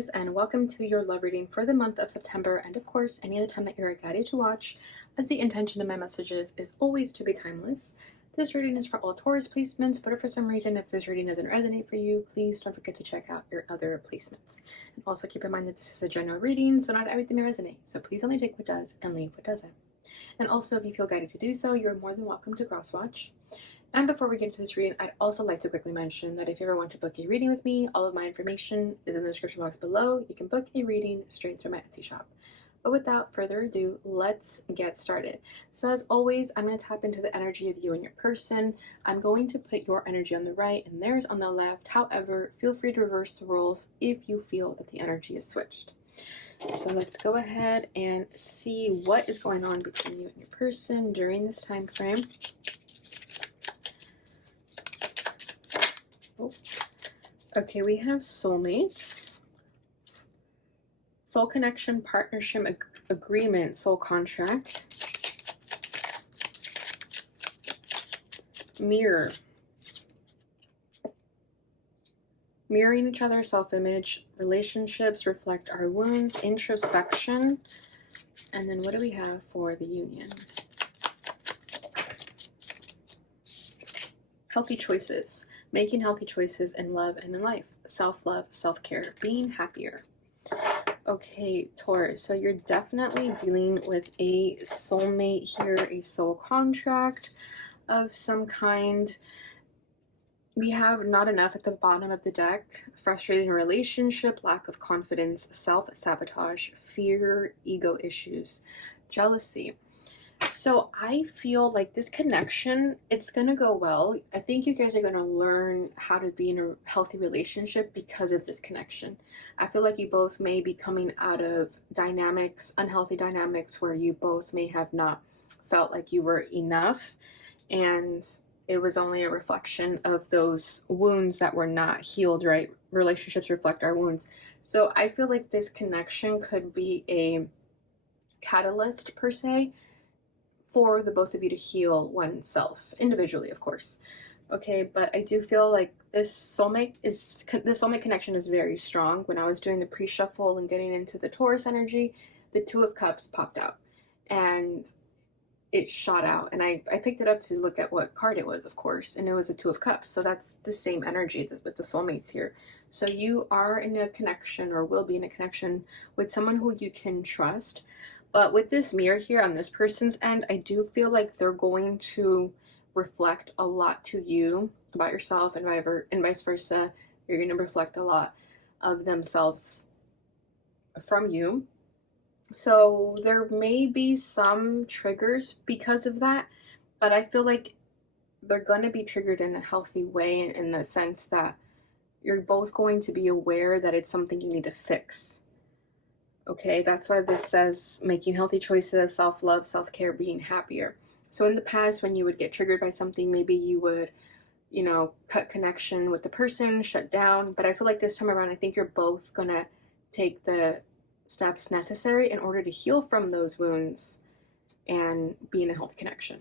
Taurus, and welcome to your love reading for the month of September, and of course any other time that you're guided to watch, as the intention of my messages is always to be timeless. This reading is for all Taurus placements, but if for some reason if this reading doesn't resonate for you, please don't forget to check out your other placements. And also keep in mind that this is a general reading, so not everything may resonate, so please only take what does and leave what doesn't. And also, if you feel guided to do so, you're more than welcome to cross-watch. And before we get into this reading, I'd also like to quickly mention that if you ever want to book a reading with me, all of my information is in the description box below. You can book a reading straight through my Etsy shop. But without further ado, let's get started. So as always, I'm going to tap into the energy of you and your person. I'm going to put your energy on the right and theirs on the left. However, feel free to reverse the roles if you feel that the energy is switched. So let's go ahead and see what is going on between you and your person during this time frame. Okay, we have soulmates, soul connection, partnership, agreement, soul contract, mirror, mirroring each other, self-image, relationships reflect our wounds, introspection, and then what do we have for the union? Healthy choices. Making healthy choices in love and in life. Self-love, self-care, being happier. Okay, Taurus, so you're definitely dealing with a soulmate here, a soul contract of some kind. We have not enough at the bottom of the deck. Frustrated in a relationship, lack of confidence, self-sabotage, fear, ego issues, jealousy. So I feel like this connection, it's going to go well. I think you guys are going to learn how to be in a healthy relationship because of this connection. I feel like you both may be coming out of dynamics, unhealthy dynamics, where you both may have not felt like you were enough. And it was only a reflection of those wounds that were not healed, right? Relationships reflect our wounds. So I feel like this connection could be a catalyst, per se, for the both of you to heal oneself individually, of course. Okay, but I do feel like this soulmate connection is very strong. When I was doing the pre-shuffle and getting into the Taurus energy, the Two of Cups popped out and it shot out, and I picked it up to look at what card it was, of course, and it was a Two of Cups. So that's the same energy with the soulmates here. So you are in a connection, or will be in a connection, with someone who you can trust. But with this mirror here on this person's end, I do feel like they're going to reflect a lot to you about yourself, and vice versa. You're going to reflect a lot of themselves from you. So there may be some triggers because of that, but I feel like they're going to be triggered in a healthy way, in the sense that you're both going to be aware that it's something you need to fix. Okay, that's why this says making healthy choices, self-love, self-care, being happier. So in the past, when you would get triggered by something, maybe you would, cut connection with the person, shut down. But I feel like this time around, I think you're both going to take the steps necessary in order to heal from those wounds and be in a healthy connection.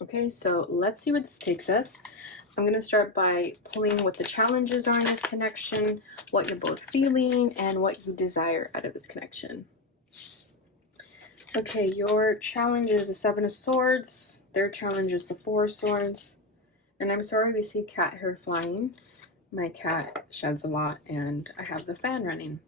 Okay, so let's see what this takes us. I'm going to start by pulling what the challenges are in this connection, what you're both feeling, and what you desire out of this connection. Okay, your challenge is the Seven of Swords. Their challenge is the Four of Swords. And I'm sorry we see cat hair flying. My cat sheds a lot, and I have the fan running.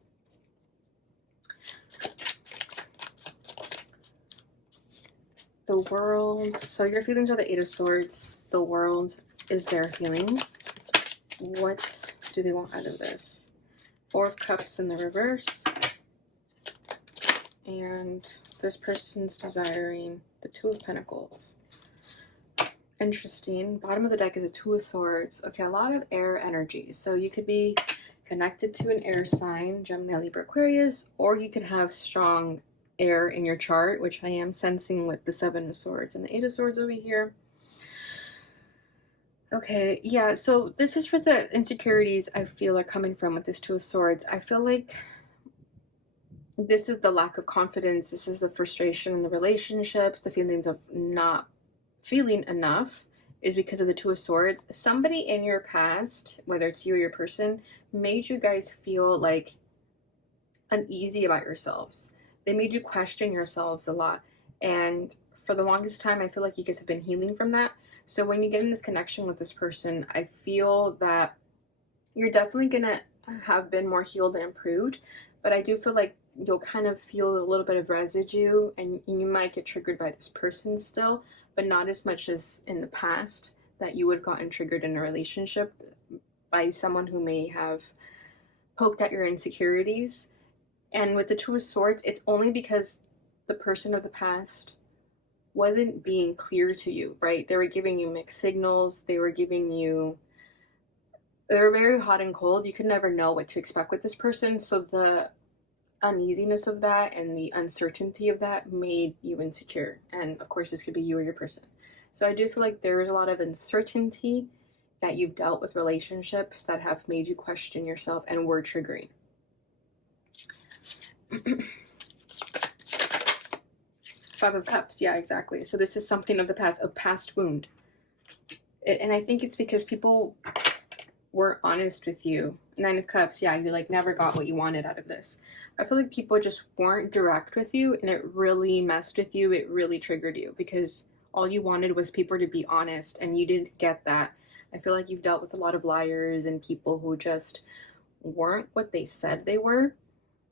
The World. So your feelings are the Eight of Swords. The World is their feelings. What do they want out of this? Four of Cups in the reverse. And this person's desiring the Two of Pentacles. Interesting. Bottom of the deck is a Two of Swords. Okay, a lot of air energy. So you could be connected to an air sign, Gemini, Libra, Aquarius, or you could have strong air in your chart, which I am sensing with the Seven of Swords and the Eight of Swords over here. Okay, yeah, so this is where the insecurities I feel are coming from with this Two of Swords. I feel like this is the lack of confidence. This is the frustration in the relationships, the feelings of not feeling enough is because of the Two of Swords. Somebody in your past, whether it's you or your person, made you guys feel like uneasy about yourselves. They made you question yourselves a lot. And for the longest time, I feel like you guys have been healing from that. So when you get in this connection with this person, I feel that you're definitely going to have been more healed and improved. But I do feel like you'll kind of feel a little bit of residue, and you might get triggered by this person still, but not as much as in the past that you would have gotten triggered in a relationship by someone who may have poked at your insecurities. And with the Two of Swords, it's only because the person of the past wasn't being clear to you, right? They were giving you mixed signals. They were very hot and cold. You could never know what to expect with this person. So the uneasiness of that and the uncertainty of that made you insecure. And of course, this could be you or your person. So I do feel like there is a lot of uncertainty that you've dealt with relationships that have made you question yourself and were triggering. Five of Cups. Yeah, exactly. So this is something of the past, a past wound. And I think it's because people were honest with you. Nine of Cups. Yeah, you like never got what you wanted out of this. I feel like people just weren't direct with you, and it really messed with you. It really triggered you because all you wanted was people to be honest, and you didn't get that. I feel like you've dealt with a lot of liars and people who just weren't what they said they were,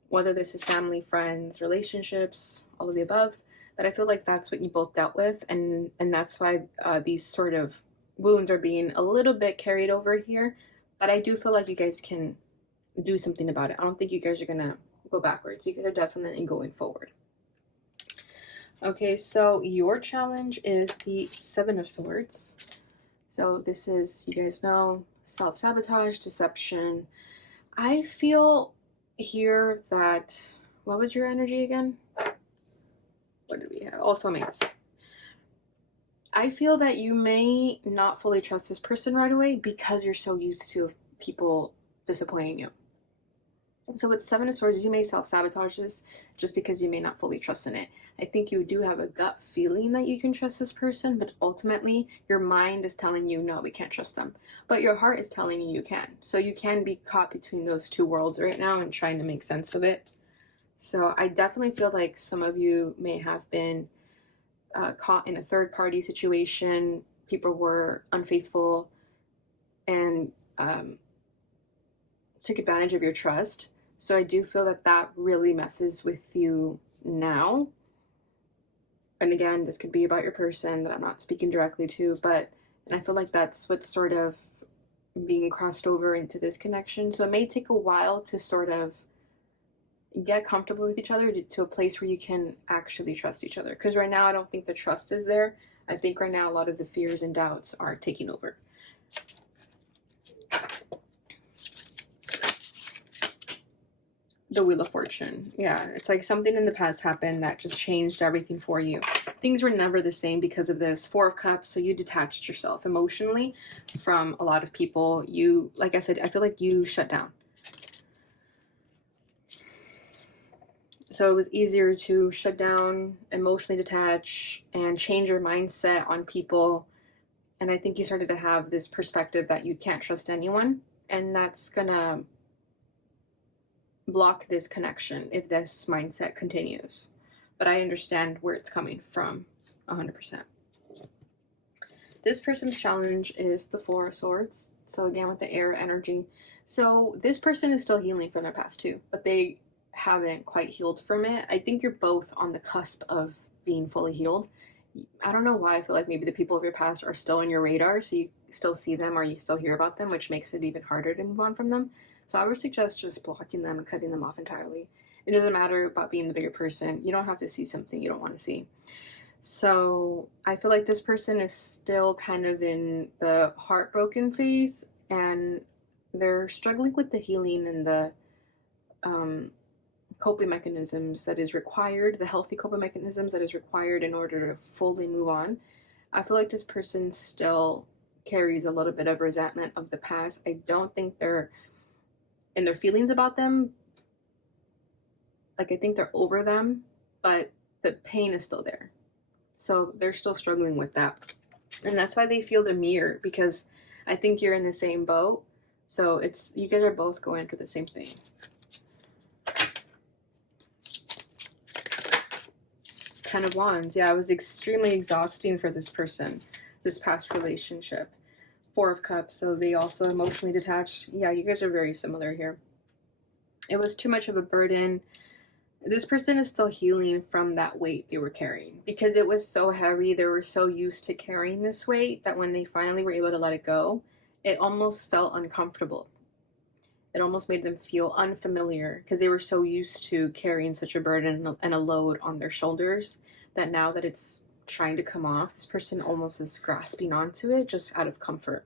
whether this is family, friends, relationships, all of the above. But I feel like that's what you both dealt with, and that's why these sort of wounds are being a little bit carried over here. But I do feel like you guys can do something about it. I don't think you guys are gonna go backwards. You guys are definitely going forward. Okay, so your challenge is the Seven of Swords. So this is, you guys know, self-sabotage, deception. I feel here that, what was your energy again? What did we have? All soulmates. I feel that you may not fully trust this person right away because you're so used to people disappointing you. So with Seven of Swords, you may self-sabotage this just because you may not fully trust in it. I think you do have a gut feeling that you can trust this person, but ultimately your mind is telling you, no, we can't trust them. But your heart is telling you you can. So you can be caught between those two worlds right now and trying to make sense of it. So I definitely feel like some of you may have been caught in a third-party situation. People were unfaithful and took advantage of your trust. So I do feel that that really messes with you now. And again, this could be about your person that I'm not speaking directly to, but and I feel like that's what's sort of being crossed over into this connection. So it may take a while to sort of get comfortable with each other to a place where you can actually trust each other. Because right now, I don't think the trust is there. I think right now a lot of the fears and doubts are taking over. The Wheel of Fortune. Yeah, it's like something in the past happened that just changed everything for you. Things were never the same because of this. Four of Cups, so you detached yourself emotionally from a lot of people. You, like I said, I feel like you shut down. So it was easier to shut down, emotionally detach, and change your mindset on people. And I think you started to have this perspective that you can't trust anyone, and that's gonna block this connection if this mindset continues. But I understand where it's coming from 100%. This person's challenge is the Four of Swords. So again, with the air energy. So this person is still healing from their past too, but they haven't quite healed from it. I think you're both on the cusp of being fully healed. I don't know why. I feel like maybe the people of your past are still on your radar, so you still see them or you still hear about them, which makes it even harder to move on from them. So I would suggest just blocking them and cutting them off entirely. It doesn't matter about being the bigger person. You don't have to see something you don't want to see. So I feel like this person is still kind of in the heartbroken phase, and they're struggling with the healing and the coping mechanisms that is required, the healthy coping mechanisms that is required in order to fully move on. I feel like this person still carries a little bit of resentment of the past. I don't think they're in their feelings about them. Like, I think they're over them, but the pain is still there. So they're still struggling with that. And that's why they feel the mirror, because I think you're in the same boat. So it's, you guys are both going through the same thing. Ten of Wands. Yeah, it was extremely exhausting for this person, this past relationship. Four of Cups, so they also emotionally detached. Yeah, you guys are very similar here. It was too much of a burden. This person is still healing from that weight they were carrying because it was so heavy. They were so used to carrying this weight that when they finally were able to let it go, it almost felt uncomfortable. It almost made them feel unfamiliar because they were so used to carrying such a burden and a load on their shoulders that now that it's trying to come off, this person almost is grasping onto it just out of comfort.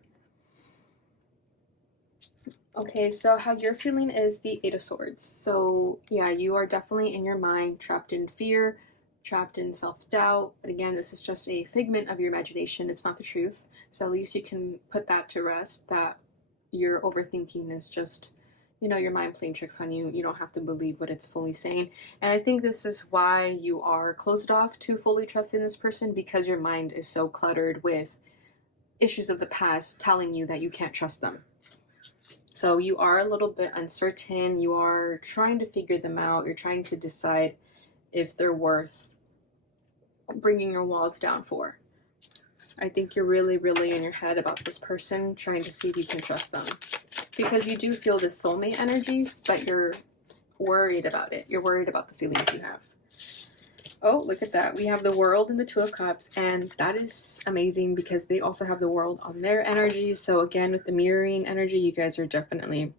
Okay, so how you're feeling is the Eight of Swords. So yeah, you are definitely in your mind, trapped in fear, trapped in self-doubt. But again, this is just a figment of your imagination. It's not the truth. So at least you can put that to rest, that your overthinking is just, you know, your mind playing tricks on you. You don't have to believe what it's fully saying. And I think this is why you are closed off to fully trusting this person, because your mind is so cluttered with issues of the past telling you that you can't trust them. So you are a little bit uncertain. You are trying to figure them out. You're trying to decide if they're worth bringing your walls down for. I think you're really, really in your head about this person, trying to see if you can trust them. Because you do feel the soulmate energies, but you're worried about it. You're worried about the feelings you have. Oh, look at that. We have the World and the Two of Cups, and that is amazing because they also have the World on their energies. So again, with the mirroring energy, you guys are definitely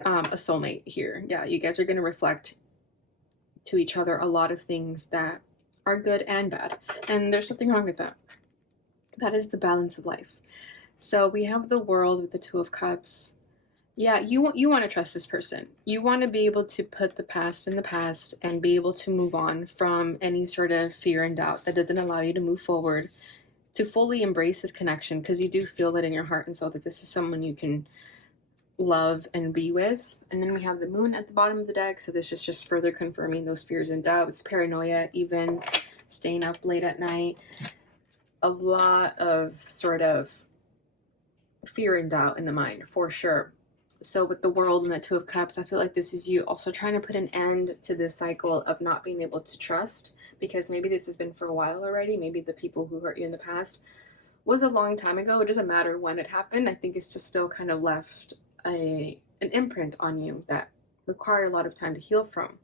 a soulmate here. Yeah, you guys are going to reflect to each other a lot of things that are good and bad, and there's nothing wrong with that. That is the balance of life. So we have the World with the Two of Cups. Yeah, you want to trust this person. You want to be able to put the past in the past and be able to move on from any sort of fear and doubt that doesn't allow you to move forward, to fully embrace this connection, because you do feel it in your heart and soul that this is someone you can love and be with. And then we have the Moon at the bottom of the deck, so this is just further confirming those fears and doubts, paranoia, even staying up late at night. A lot of sort of fear and doubt in the mind, for sure. So with the World and the Two of Cups, I feel like this is you also trying to put an end to this cycle of not being able to trust, because maybe this has been for a while already. Maybe the people who hurt you in the past was a long time ago. It doesn't matter when it happened. I think it's just still kind of left an imprint on you that required a lot of time to heal from.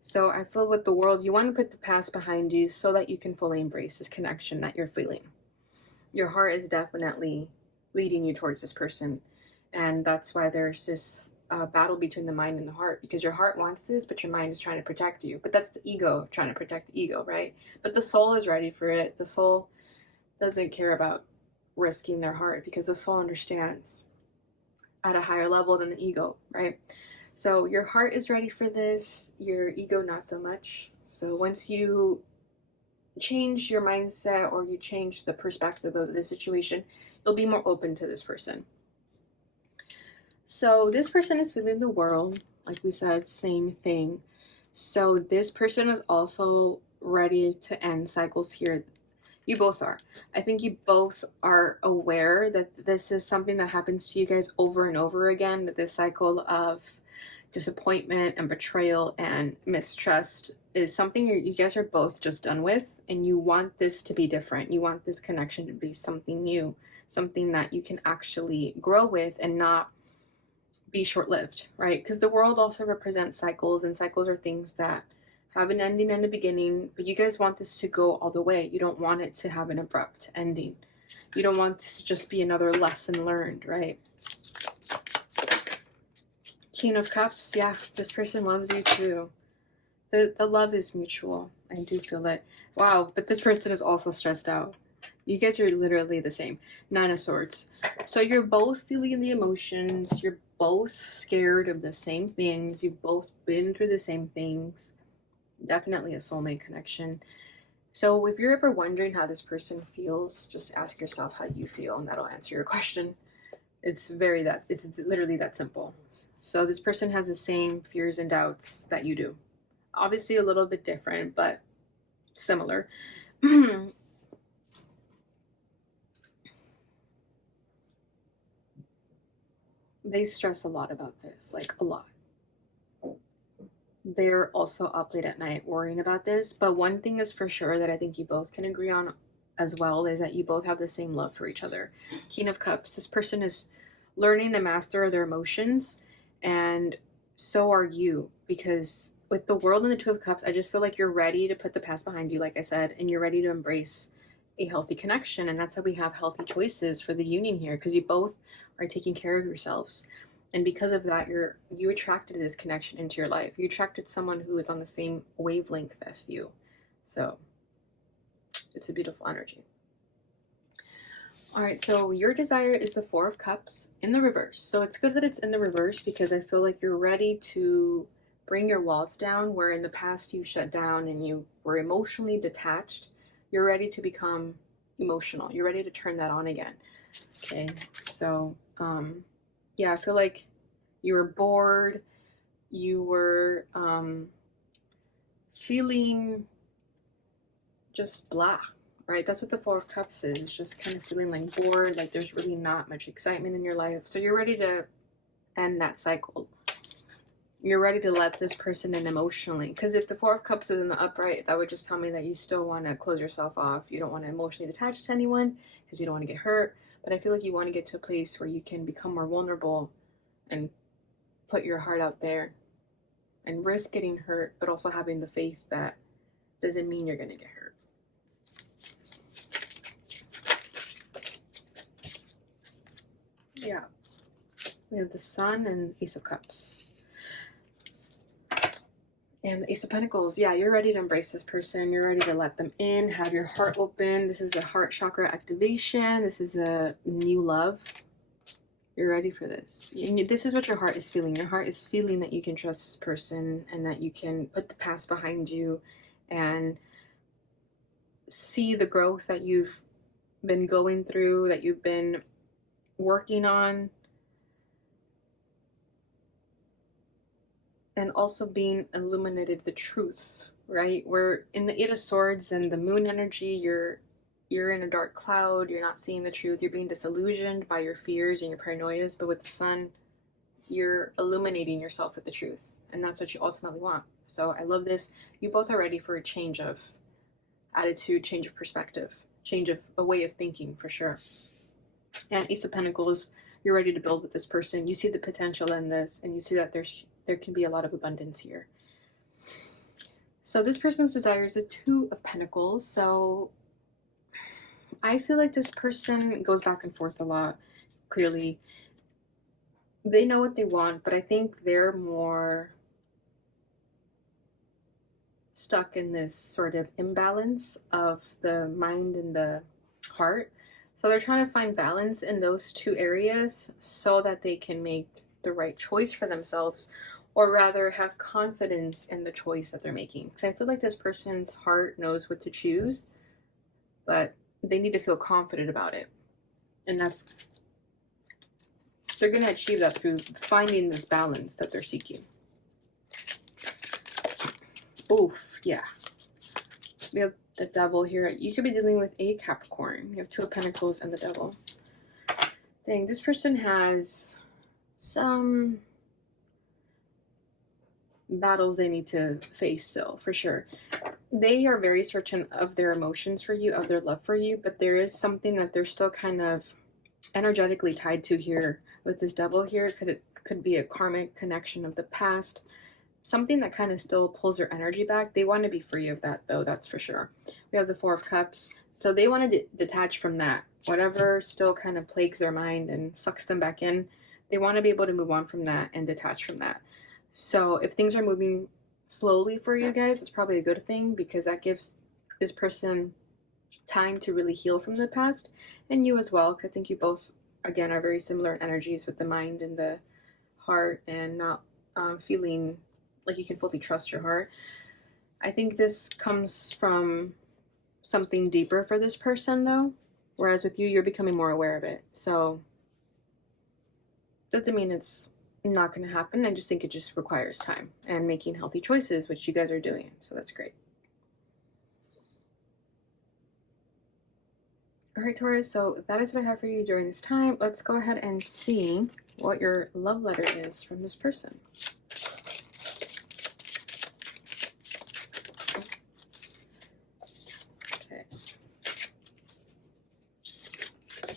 So I feel with the World, you want to put the past behind you so that you can fully embrace this connection that you're feeling. Your heart is definitely leading you towards this person. And that's why there's this battle between the mind and the heart, because your heart wants this, but your mind is trying to protect you. But that's the ego trying to protect the ego, right? But the soul is ready for it. The soul doesn't care about risking their heart because the soul understands at a higher level than the ego, right? So your heart is ready for this, your ego not so much. So once you change your mindset or you change the perspective of the situation, you'll be more open to this person. So this person is feeling the World, like we said, same thing. So this person is also ready to end cycles here. You both are. I think you both are aware that this is something that happens to you guys over and over again, that this cycle of disappointment and betrayal and mistrust is something you guys are both just done with, and you want this to be different. You want this connection to be something new, something that you can actually grow with and not be short-lived, right? Because the World also represents cycles, and cycles are things that have an ending and a beginning, but you guys want this to go all the way. You don't want it to have an abrupt ending. You don't want this to just be another lesson learned, right? King of Cups, yeah, this person loves you too. The love is mutual. I do feel it. Wow, but this person is also stressed out. You guys are literally the same. Nine of Swords. So you're both feeling the emotions. You're both scared of the same things. You've both been through the same things. Definitely a soulmate connection. So if you're ever wondering how this person feels, just ask yourself how you feel, and that'll answer your question. It's literally that simple. So this person has the same fears and doubts that you do. Obviously a little bit different, but similar. They stress a lot about this, like a lot. they're also up late at night worrying about this. But one thing is for sure that I think you both can agree on as well is that you both have the same love for each other. King of Cups, this person is learning to master their emotions, and so are you, because with the World and the Two of Cups, I just feel like you're ready to put the past behind you, like I said, and you're ready to embrace a healthy connection. And that's how we have healthy choices for the union here, because you both are taking care of yourselves. And because of that, you attracted this connection into your life. You attracted someone who is on the same wavelength as you. So it's a beautiful energy. All right, so your desire is the Four of Cups in the reverse. So it's good that it's in the reverse, because I feel like you're ready to bring your walls down, where in the past you shut down and you were emotionally detached. You're ready to become emotional. You're ready to turn that on again. Okay, so yeah, I feel like you were bored. You were feeling just blah, right? That's what the Four of Cups is, just kind of feeling like bored, like there's really not much excitement in your life. So you're ready to end that cycle. You're ready to let this person in emotionally. Because if the Four of Cups is in the upright, that would just tell me that you still want to close yourself off. You don't want to emotionally detach to anyone because you don't want to get hurt. But I feel like you want to get to a place where you can become more vulnerable and put your heart out there and risk getting hurt, but also having the faith that doesn't mean you're going to get hurt. Yeah. We have the Sun and Ace of Cups. And the Ace of Pentacles. Yeah, you're ready to embrace this person. You're ready to let them in, have your heart open. This is a heart chakra activation. This is a new love. You're ready for this. This is what your heart is feeling. Your heart is feeling that you can trust this person and that you can put the past behind you and see the growth that you've been going through, that you've been working on. And also being illuminated the truths, right? We're in the Eight of Swords and the moon energy, you're in a dark cloud, you're not seeing the truth, you're being disillusioned by your fears and your paranoias, but with the Sun, you're illuminating yourself with the truth, and that's what you ultimately want. So I love this. You both are ready for a change of attitude, change of perspective, change of a way of thinking for sure. And Ace of Pentacles, you're ready to build with this person. You see the potential in this, and you see that there can be a lot of abundance here. So this person's desire is a Two of Pentacles. So I feel like this person goes back and forth a lot. Clearly, they know what they want, but I think they're more stuck in this sort of imbalance of the mind and the heart. So they're trying to find balance in those two areas so that they can make the right choice for themselves, or rather have confidence in the choice that they're making. Because I feel like this person's heart knows what to choose, but they need to feel confident about it. And they're going to achieve that through finding this balance that they're seeking. Oof, yeah. We have the Devil here. You could be dealing with a Capricorn. You have Two of Pentacles and the Devil. Dang, this person has some battles they need to face still, for sure. They are very certain of their emotions for you, of their love for you, but there is something that they're still kind of energetically tied to here with this Devil here. It could be a karmic connection of the past, something that kind of still pulls their energy back. They want to be free of that, though, that's for sure. We have the Four of Cups, so they want to detach from that. Whatever still kind of plagues their mind and sucks them back in, they want to be able to move on from that and detach from that. So if things are moving slowly for you guys, it's probably a good thing, because that gives this person time to really heal from the past, and you as well, because I think you both, again, are very similar in energies with the mind and the heart, and not feeling like you can fully trust your heart. I think this comes from something deeper for this person, though, whereas with you, you're becoming more aware of it. So doesn't mean it's not going to happen. I just think it just requires time and making healthy choices, which you guys are doing. So that's great. All right, Taurus, so that is what I have for you during this time. Let's go ahead and see what your love letter is from this person.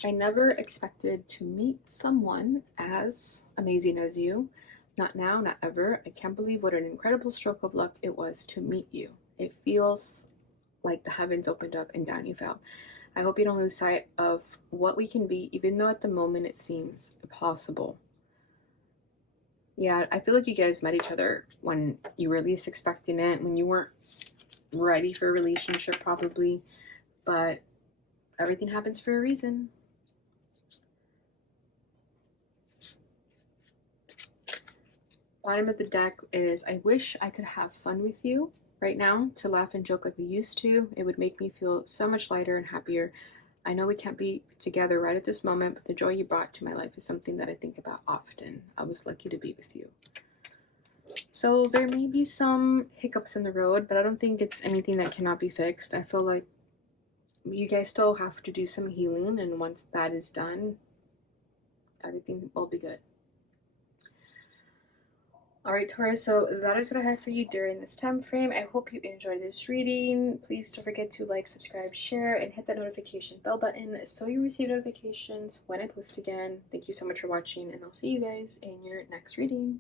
I never expected to meet someone as amazing as you. Not now, not ever. I can't believe what an incredible stroke of luck it was to meet you. It feels like the heavens opened up and down you fell. I hope you don't lose sight of what we can be, even though at the moment it seems impossible. Yeah, I feel like you guys met each other when you were least expecting it, when you weren't ready for a relationship probably, but everything happens for a reason. Bottom of the deck is, I wish I could have fun with you right now, to laugh and joke like we used to. It would make me feel so much lighter and happier. I know we can't be together right at this moment, but the joy you brought to my life is something that I think about often. I was lucky to be with you. So there may be some hiccups in the road, but I don't think it's anything that cannot be fixed. I feel like you guys still have to do some healing, and once that is done, everything will be good. Alright, Taurus, so that is what I have for you during this time frame. I hope you enjoyed this reading. Please don't forget to like, subscribe, share, and hit that notification bell button so you receive notifications when I post again. Thank you so much for watching, and I'll see you guys in your next reading.